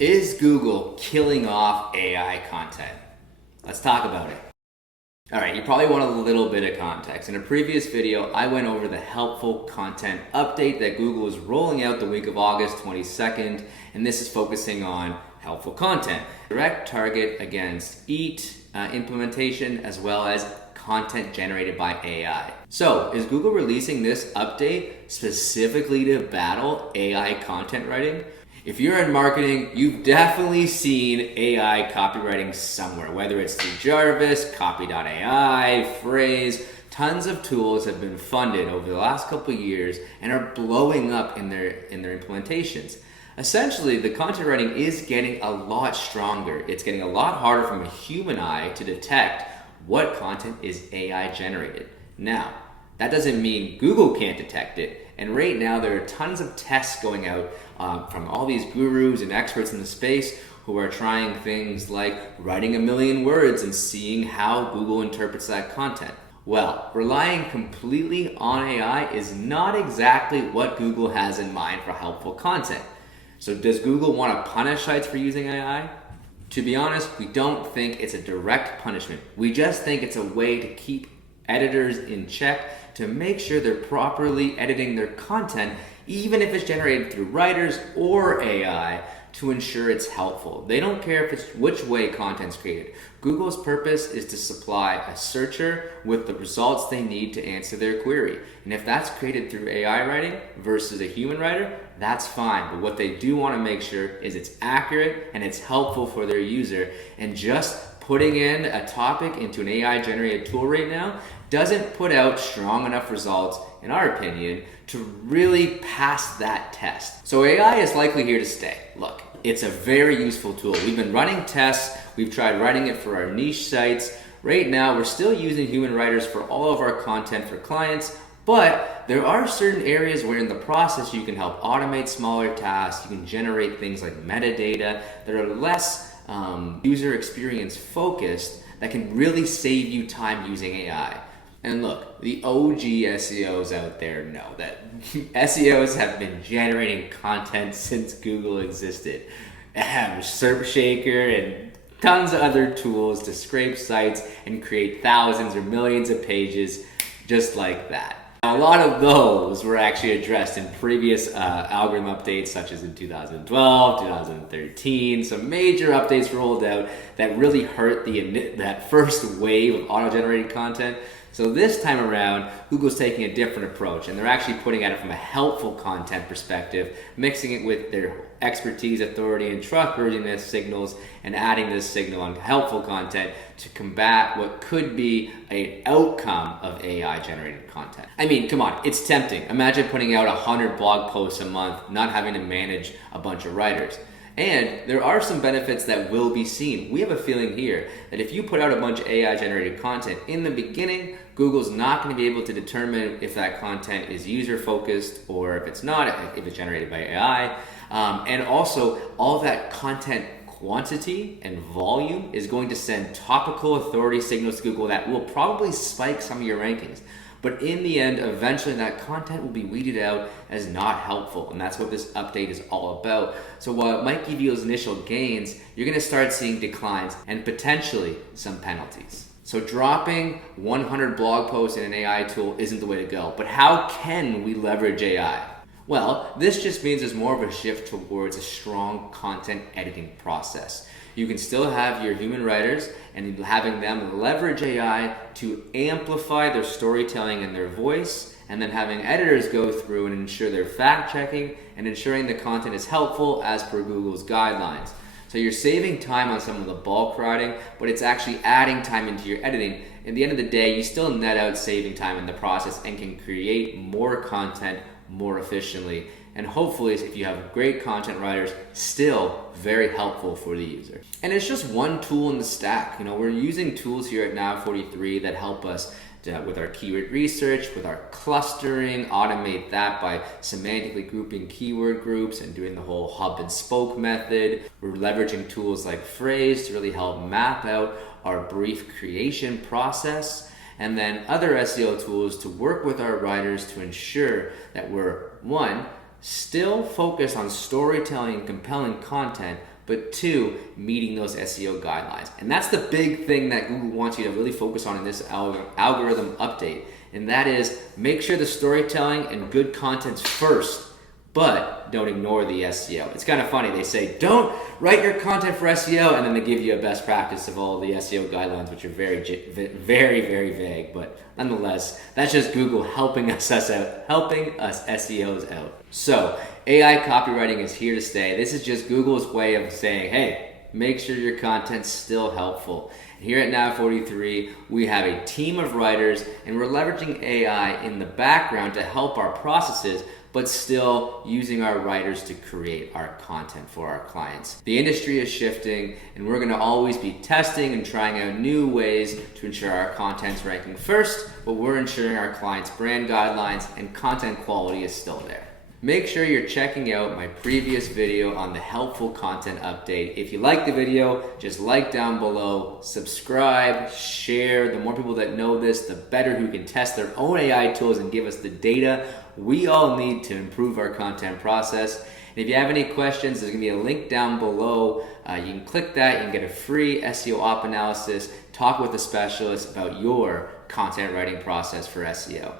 Is Google killing off AI content? Let's talk about it. Alright, you probably want a little bit of context. In a previous video, I went over the helpful content update that Google is rolling out the week of August 22nd, and this is focusing on helpful content. Direct target against EAT implementation as well as content generated by AI. So, is Google releasing this update specifically to battle AI content writing? If you're in marketing, you've definitely seen AI copywriting somewhere, whether it's through Jarvis, copy.ai, Phrase. Tons of tools have been funded over the last couple of years and are blowing up in their implementations. Essentially, the content writing is getting a lot stronger. It's getting a lot harder from a human eye to detect what content is AI generated. Now, that doesn't mean Google can't detect it. And right now, there are tons of tests going out from all these gurus and experts in the space who are trying things like writing 1,000,000 words and seeing how Google interprets that content. Well, relying completely on AI is not exactly what Google has in mind for helpful content. So does Google want to punish sites for using AI? To be honest, we don't think it's a direct punishment. We just think it's a way to keep editors in check to make sure they're properly editing their content, even if it's generated through writers or AI, to ensure it's helpful. They don't care if it's which way content's created. Google's purpose is to supply a searcher with the results they need to answer their query. And if that's created through AI writing versus a human writer, that's fine. But what they do want to make sure is it's accurate and it's helpful for their user. And just putting in a topic into an AI generated tool right now doesn't put out strong enough results, in our opinion, to really pass that test. So AI is likely here to stay. Look, it's a very useful tool. We've been running tests. We've tried writing it for our niche sites. Right now, we're still using human writers for all of our content for clients, but there are certain areas where in the process you can help automate smaller tasks. You can generate things like metadata that are less user experience focused that can really save you time using AI. And look, the OG SEOs out there know that SEOs have been generating content since Google existed. SERP Shaker and tons of other tools to scrape sites and create thousands or millions of pages just like that. Now, a lot of those were actually addressed in previous algorithm updates, such as in 2012, 2013. Some major updates rolled out that really hurt that first wave of auto-generated content. So this time around, Google's taking a different approach, and they're actually putting at it from a helpful content perspective, mixing it with their expertise, authority, and trustworthiness signals, and adding this signal on helpful content to combat what could be an outcome of AI-generated content. I mean, come on, it's tempting. Imagine putting out 100 blog posts a month, not having to manage a bunch of writers. And there are some benefits that will be seen. We have a feeling here that if you put out a bunch of AI-generated content in the beginning, Google's not going to be able to determine if that content is user-focused or if it's not, if it's generated by AI. And also, all that content quantity and volume is going to send topical authority signals to Google that will probably spike some of your rankings. But in the end, eventually that content will be weeded out as not helpful. And that's what this update is all about. So while it might give you those initial gains, you're going to start seeing declines and potentially some penalties. So dropping 100 blog posts in an AI tool isn't the way to go. But how can we leverage AI? Well, this just means there's more of a shift towards a strong content editing process. You can still have your human writers and having them leverage AI to amplify their storytelling and their voice, and then having editors go through and ensure they're fact-checking and ensuring the content is helpful as per Google's guidelines. So you're saving time on some of the bulk writing, but it's actually adding time into your editing. At the end of the day, you still net out saving time in the process and can create more content more efficiently. And hopefully, if you have great content writers, still very helpful for the user. And it's just one tool in the stack. You know, we're using tools here at Nav 43 that help us with our keyword research, with our clustering, automate that by semantically grouping keyword groups and doing the whole hub and spoke method. We're leveraging tools like Phrase to really help map out our brief creation process. And then other SEO tools to work with our writers to ensure that we're, one, still focus on storytelling and compelling content, but 2, meeting those SEO guidelines. And that's the big thing that Google wants you to really focus on in this algorithm update. And that is, make sure the storytelling and good content's first, but don't ignore the SEO. It's kind of funny. They say, don't write your content for SEO, and then they give you a best practice of all the SEO guidelines, which are very, very vague. But nonetheless, that's just Google helping us SEOs out. So AI copywriting is here to stay. This is just Google's way of saying, hey, make sure your content's still helpful. Here at Nav43, we have a team of writers, and we're leveraging AI in the background to help our processes, but still using our writers to create our content for our clients. The industry is shifting, and we're gonna always be testing and trying out new ways to ensure our content's ranking first, but we're ensuring our clients' brand guidelines and content quality is still there. Make sure you're checking out my previous video on the helpful content update. If you like the video, just like down below, subscribe, share. The more people that know this, the better who can test their own AI tools and give us the data we all need to improve our content process. And if you have any questions, there's gonna be a link down below. You can click that, you can get a free SEO op analysis, talk with a specialist about your content writing process for SEO.